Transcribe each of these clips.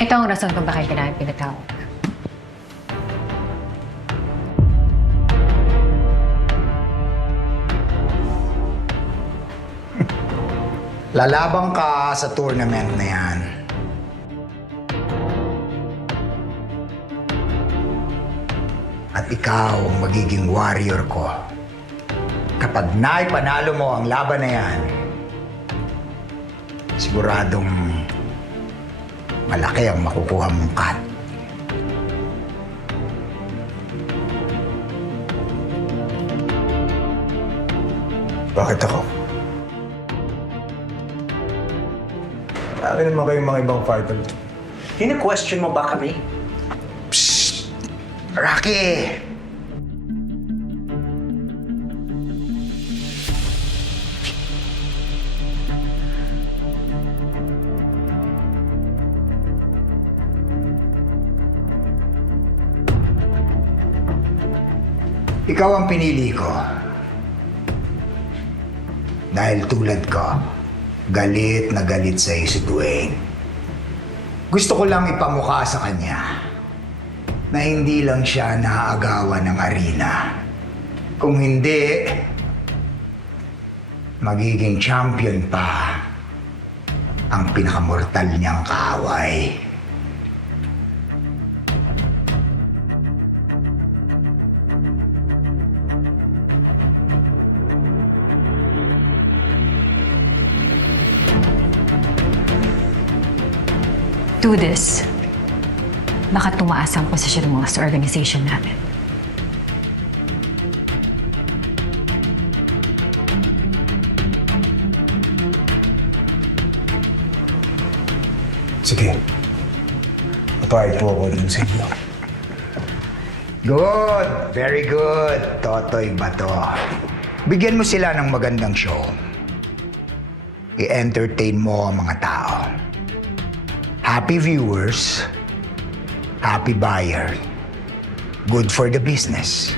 Ito ang rason kung bakit kailangan pinatawag. Lalabang ka sa tournament na yan. At ikaw ang magiging warrior ko. Kapag naipanalo mo ang laban na yan, siguradong malaki ang makukuha mong cut. Bakit ako? Akin naman kayong mga ibang fighter. Hina-question mo ba kami? Rocky! Ikaw ang pinili ko. Dahil tulad ko, galit na galit sa si Dwayne. Gusto ko lang ipamukha sa kanya na hindi lang siya naaagawan ng arena. Kung hindi, magiging champion pa ang pinakamortal niyang kaaway. Do this. Baka tumaas ang posisyon mo sa organization natin. Sige. Papayag po ako dun sa inyo. Good, very good, Totoy Bato. Bigyan mo sila ng magandang show. I-entertain mo ang mga tao. Happy viewers, happy buyer. Good for the business.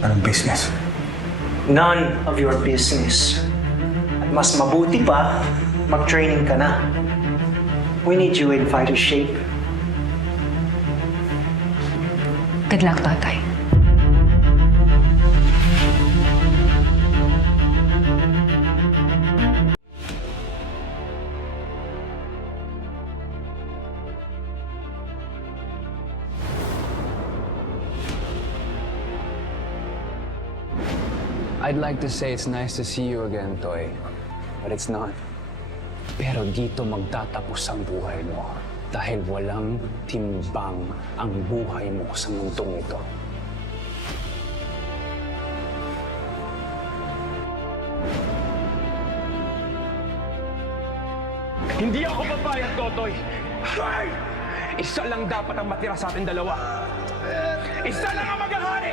Anong business? None of your business. At mas mabuti pa, mag-training ka na. We need you in fighter shape. Good luck, Totoy. I'd like to say it's nice to see you again, Toy. But it's not. Pero dito magtatapos ang buhay mo. Dahil walang timbang ang buhay mo sa mundong ito. Hindi ako papayag, Totoy. Isa lang dapat ang matira sa ating dalawa. Isa lang ang maghahari.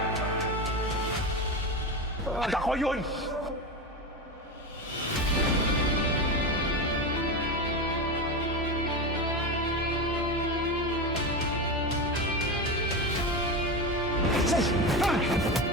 At ako yun. 再，哎。